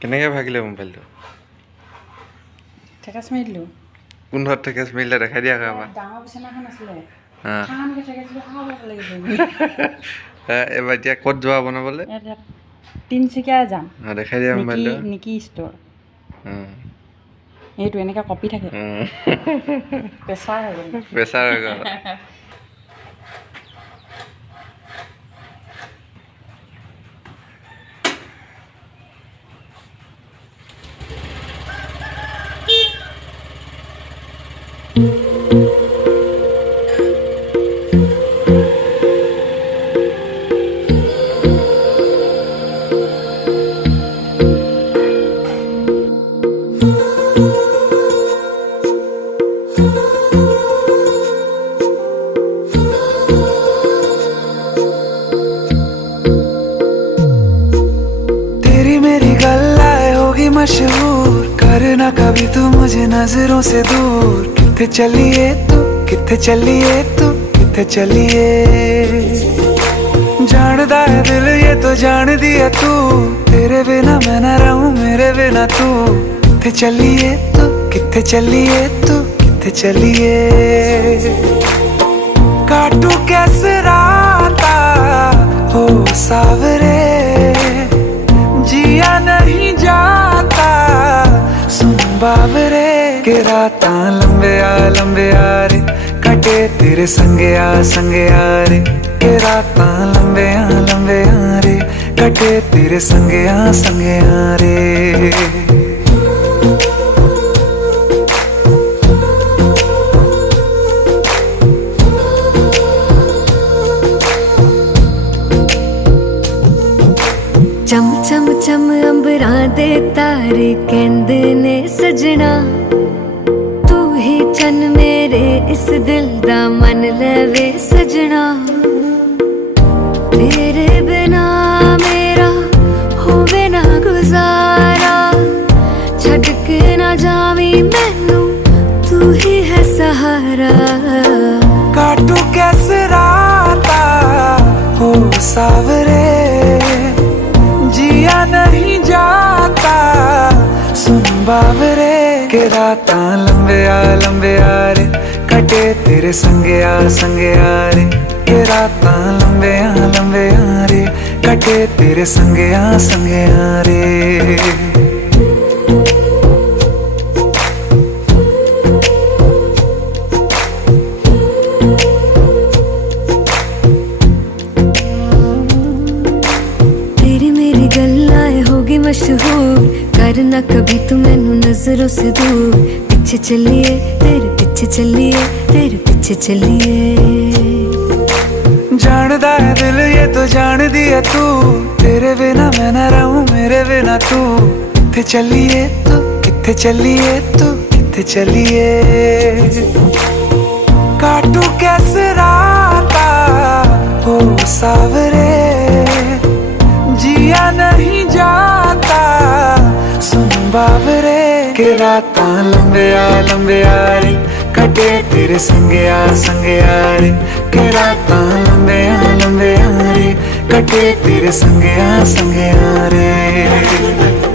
কেনেকৈ ভাগিলে মোবাইলটো? ঠেকেচ মাৰি দিলোঁ। কোনহত ঠেকেচ মাৰিলে দেখাই দিয়া আকৌ এবাৰ। ডাঙৰ বিচনাখন আছিলে। অঁ টানকৈ ঠেকেচ দিলোঁ, ভাল লাগিছে। এবাৰ এতিয়া ক'ত যোৱা বনাবলৈ? তিনিচুকীয়া যাম। অঁ দেখাই দিয়া মোবাইলটো। নিকি ষ্ট'ৰ। অঁ এইটো এনেকৈ কপি থাকে। প্ৰেছাৰ হৈ গ'ল। প্ৰেছাৰ হৈ গ'ল। मशहूर करना कभी तू मुझे नजरों से दूर। किथे चलिए तू, किथे चलिए तू, किथे चलिए। जानदा है दिल ये तो जान दिया तू, तेरे बिना मैं ना रहूं मेरे बिना तू। किथे चलिए तू, किथे चलिए तू, किथे चलिए। काटू कैसे राता हो सावरे, जिया नहीं जाता सुन बाबरे। के रातां लंबे आ रे, कटे तेरे संगे आ रे। के रातां लंबे आ रे, कटे तेरे संगे आ रे। चम चम चम अंबरां दे तारे कहंदे ने सजना, तू ही चन मेरे इस दिल दा मन लवे सजना। तेरे बिना मेरा होवे ना गुजारा, छड़ के ना जावी मैनू तू ही है सहारा। काटू कैसे राता हो सावरे, जिया नहीं जाता सुन बाबरे। के रातां लंबे आ रे, कटे तेरे संगे आ रे। के रातां लंबे आ रे, कटे तेरे संगे आ रे। मशहूर करना कभी तू मैनू नजरों से दूर। पीछे चलिए तेरे पीछे चलिए, तेरे पीछे चलिए। जानदा है दिल ये तो जान दिया तू, तेरे बिना मैं ना रहूं मेरे बिना तू। किथे चलिए तू, किथे चलिए तू, किथे चलिए। काटू कैसे राता हो सावरे, जिया नहीं जाता सुन बाबरे। के रातां लंबे आ रे, कटे तेरे संगे आ रे। के रातां लंबे आ रे, कटे तेरे संगे आ रे।